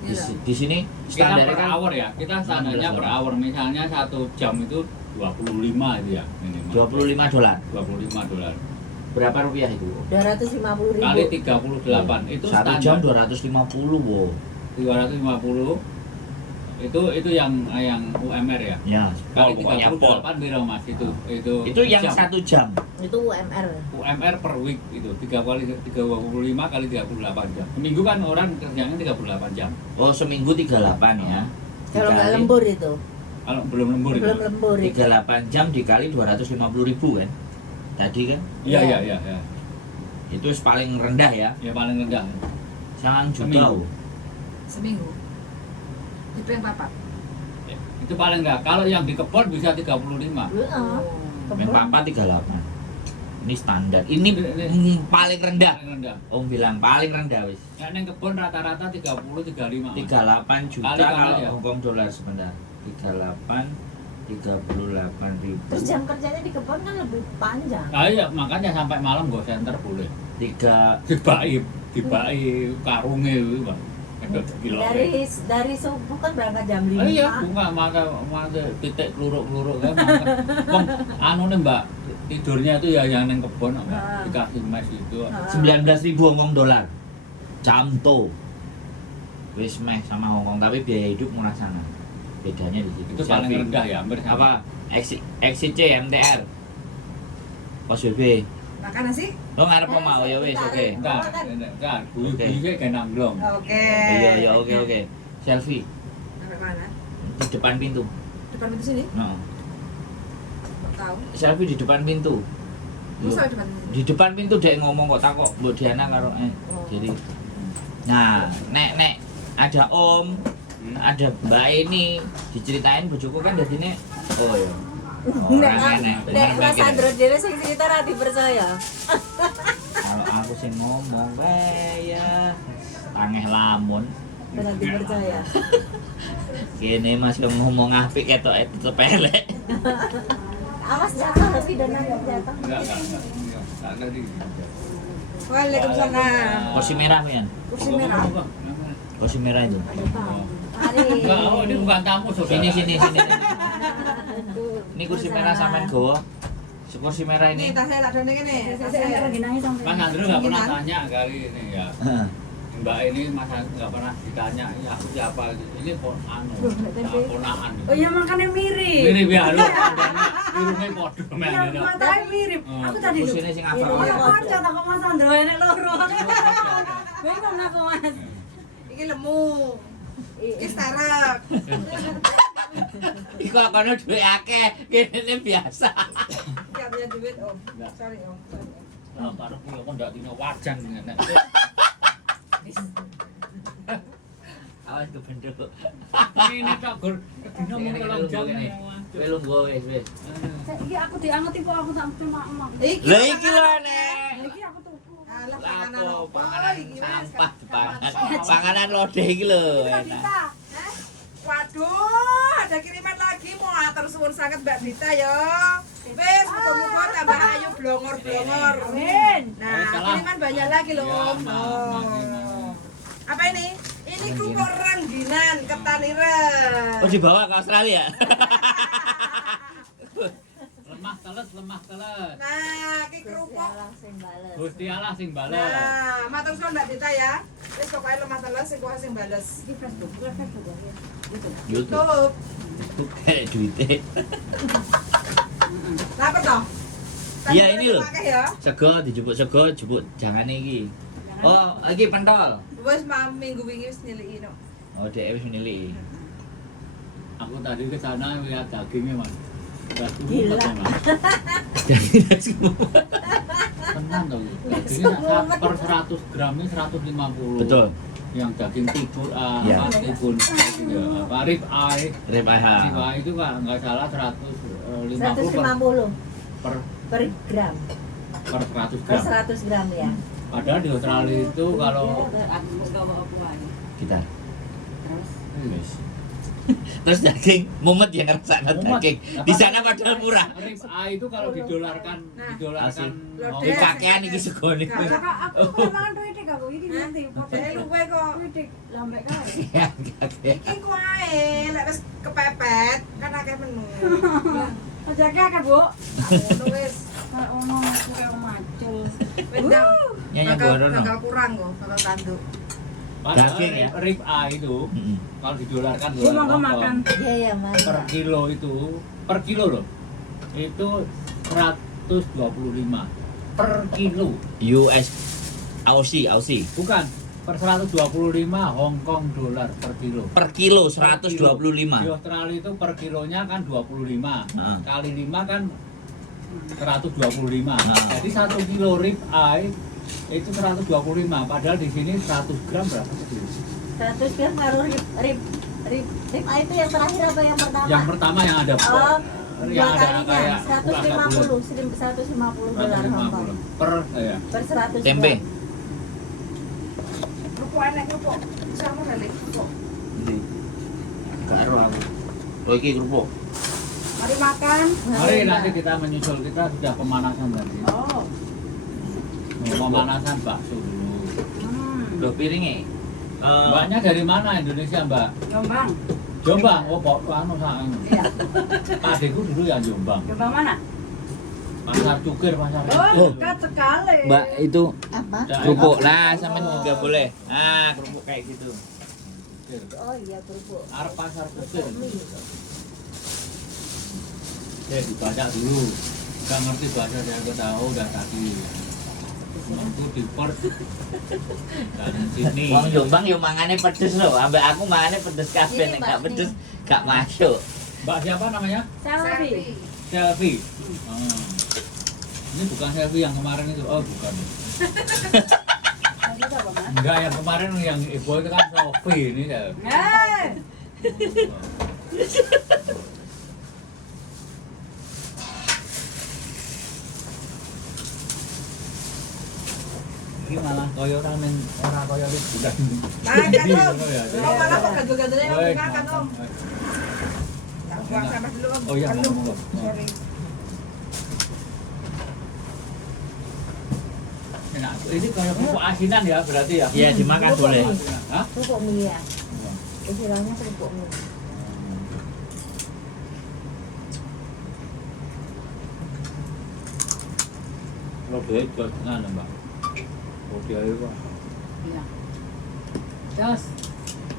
Iya. Di sini Kita standarnya per kan hour ya. Kita standarnya 16 per hour. Misalnya 1 jam itu 25 itu ya minimal. $25. 25 dolar. Berapa rupiah itu? 250.000. Kali 38 itu 1 standar. jam 250, wow. 250 itu yang UMR ya. Ya, Kali pokoknya pol. 38 biro Mas itu Itu yang jam. 1 jam. Itu UMR. UMR per week itu 35 kali 38 jam. Seminggu kan orang kerjanya 38 jam. Oh, seminggu 38 ya. Kalau nggak Dikali lembur itu. Kalau belum lembur itu. Belum lembur itu. 38 jam dikali 250.000 kan. Tadi kan Iya. itu paling rendah ya. Ya paling rendah. Sangat juta. Seminggu. Seminggu. Itu yang papat. Itu paling enggak. Kalau yang di kebon bisa 35. Heeh. Yang papa 38. Ini standar. Ini paling rendah. Paling rendah. Om bilang paling rendah wis. Ya yang kebon rata-rata 30 35. 38 juta Kali kalau ya. Hongkong dolar sebentar. 38 Terus jam kerjanya di kebun kan lebih panjang. Ah iya, makanya sampai malam go center boleh. 3 Dibai karunge itu, Bang. Ada kilo. Dari subuh kan berangkat jam 5. Ah, iya, bunga mata titik kluruk-kluruk kan. Wong anu nih Mbak, tidurnya itu ya yang neng kebon Mbak. Ah. Dikasih mes itu. 19.000 Hongkong dolar. Camto. Wis meh sama Hongkong tapi biaya hidup murah sana. Bedanya di situ. Itu paling Selfie. rendah ya, hampir sama. Apa? XC MTR. Pos BB. Makan nasi? Lo ngarep apa mau ya wis oke. Enggak, enggak. Guyu-guyu kayak nangglong. Oke. Iya oke. Selfie Sampai mana? di depan pintu. Depan pintu sini? No. Tahu. Selfie di depan pintu. Yo. Masa depan pintu? Di depan pintu dek ngomong kok takok Mbok Diana karo jadi nah nek ada Om ada Mbak ini diceritain bojoku kan dadine oh ya orang enek Nek Mas Andro dhewe sing cerita ra dipercaya. kalau aku sing ngomong ya tangeh lamun Ora dipercaya. kene Mas yang ngomong apik ketok tetep elek Awas jatuh tapi dana jatuh. Enggak ada di. Waalaikumsalam. kursi merah kan Kursi merah. kursi merah itu Mari. Enggak, oh ini bukan tamu saudara. sini ini kursi merah sampean gowo kursi merah Ini ini tasnya tak done kene. Mas Andro nggak pernah tanya kali ini ya. Mbak ini masa nggak pernah ditanya ya aku siapa, ini ponakan. Oh iya makanya mirip. Mirip ya lu, miripnya podo men. Iya, matanya mirip. Aku tadi Terus lho. ini sing apa? Ono kanca tak kok Mas Andro enek loro. Bingung aku Mas. Iki lemu. Iki starek. Iku kono duwe akeh, kene biasa. Enggak punya duit, Om. Sorry, Om. Lah karo kuwi kok ndak dino wajan ngene. Awas kebenduk. Ini tak gur dino mung telung jam ngene. Kowe lungguh wis. Iki aku diangeti kok aku tak cuma emang. Lah iki lho nek. Iki aku tuku. Alah Lapo panganan panganan iki, Mas. sampah panganan. Panganan lodeh iki lho. Kita. Waduh, ada kiriman lagi. Mau atur suwun sangat Mbak Dita ya. Wis, muga-muga tambah ayu blongor-blongor. Amin. Nah, Salah. kiriman banyak lagi loh, Ya, Om. maaf. Apa ini? Ini kerupuk rengginan ketan ireng. Oh dibawa ke Australia. Lemah teles. Nah, iki kerupuk. langsung bales. Gusti Allah sing bales. Nah, matur suwun Mbak Dita ya. Wis pokoke lemah teles sing kuwi sing bales. Di Facebook, di Facebook ya. YouTube. Tutup. Kayak duite. Lapar toh? Iya, ini loh. Pakai ya. Sego dijupuk jangane iki. Oh, iki pentol. Wis minggu wingi wis nyeliki no. Oh, dhek wis nilai. Aku tadi ke sana lihat dagingnya, Mas. Udah Gila. kumpet, Mas. Jadi semua. Tenang tuh. Dagingnya per 100 gramnya 150. Betul. Yang daging tibur, Iya. tibur, ya, apa rib eye. Rib eye. Rib eye itu kalau nggak salah 150 150 per per gram. per 100 Per gram. 100 gram ya. Padahal di Australia itu kalau Aku enggak bawa buahnya. Kita. Terus Yes. Terus daging mumet yang ngerasa Mumet. daging. Di sana padahal murah. Rib eye itu kalau didolarkan Asik. Loh, Iki Dek. kakean iki segone. Kakak. kakak aku kan mangan duit aku iki nanti Dek luwe kok. duit lambek kae. Ya, kakek. Iki ku ae, lek wis kepepet kan akeh menu. Aja akeh, Bu. Ngono wis. Kayak ono kue macul. Wis ndang. Nyanyi Bakal Borono. bakal kurang kok, bakal tanduk. Padahal Daging ya? rib eye itu Mm-mm. kalau didolarkan Dia mau dolar makan. Hongkong, Iya ya, Mas. per kilo itu per kilo loh itu 125 per kilo, US Aussie bukan per 125 Hongkong dolar per kilo. per kilo Di 125. Australia itu per kilonya kan 25 Heeh. kali 5 kan 125. Nah. Jadi 1 kilo rib eye itu 125, padahal di sini 100 gram berapa sih? 100 gram kalau rib itu yang terakhir apa yang pertama? Yang pertama yang ada Oh, dua yang ada kalinya kayak 150 dolar Hongkong 150 per ya. per 100 Tempe. gram. Kerupuk enek kerupuk. Sama balik kerupuk. Karo aku. Oh iki kerupuk. Mari makan. Mari nanti kita menyusul, kita sudah pemanasan tadi. Oh. Pemanasan bakso dulu. Lho piringe. Mbaknya dari mana Indonesia, Mbak? Jombang. Jombang. Oh, kok anu sang. Iya. Adikku dulu ya Jombang. Jombang mana? Pasar Cukir, pasar Oh, dekat sekali. Mbak itu Apa? kerupuk. Nah, sama juga boleh. Ah, kerupuk kayak gitu. Oh iya kerupuk. Arep pasar Cukir. Mie. Ya dibaca dulu. Gak ngerti bahasa saya ke tahu udah tadi. Aku di port dan sini. Wong Jombang yo mangane pedes lho, ambek aku mangane pedes kabeh nek gak pedes gak masuk. Mbak siapa namanya? Selfie. Selfie. Oh. Ini bukan Selfie yang kemarin itu. Oh, bukan. Tadi apa, Mas? Enggak, yang kemarin yang ibu itu kan Sophie ini ya. Eh. Ini malah koyo ramen ora koyo wis bulan. Makan, Om. Ya, Oh, malah kok gandul-gandulnya Woi, Om makan, Om. Tak buang sampah dulu, Om. Oh iya, Aduh, ngomong, Om. sorry. Enak. Ini kayak kerupuk asinan ya berarti ya? Iya, dimakan boleh. Hah? Kerupuk mie ya. Istilahnya kerupuk mie. Kalau dia jual tengah Mbak. Oh dia itu Pak. Iya. Jos.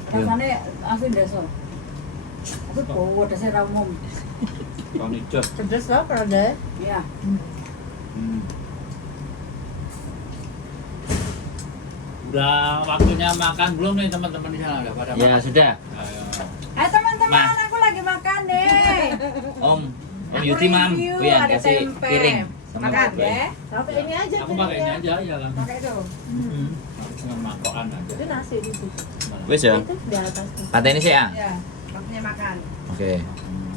Rasanya asin deso. Aku bawa dasar ra umum. Tony Jot. Pedes lah pada. Iya. Hmm. Udah waktunya makan belum nih teman-teman di sana? Udah pada Ya makan? sudah. Ayo. Teman-teman, Mas. aku lagi makan nih. Om Aku Yuti mam, review, Wian ada kasih tempe. piring. Makan ya. Pakai ini aja Aku pakai ini piringnya. aja ya kan. Pakai itu. Aku cuma mangkokan aja. Itu nasi di situ. Wes ya. Itu di atas. Pateni sih ya. Ya, waktunya makan. Oke. Hmm.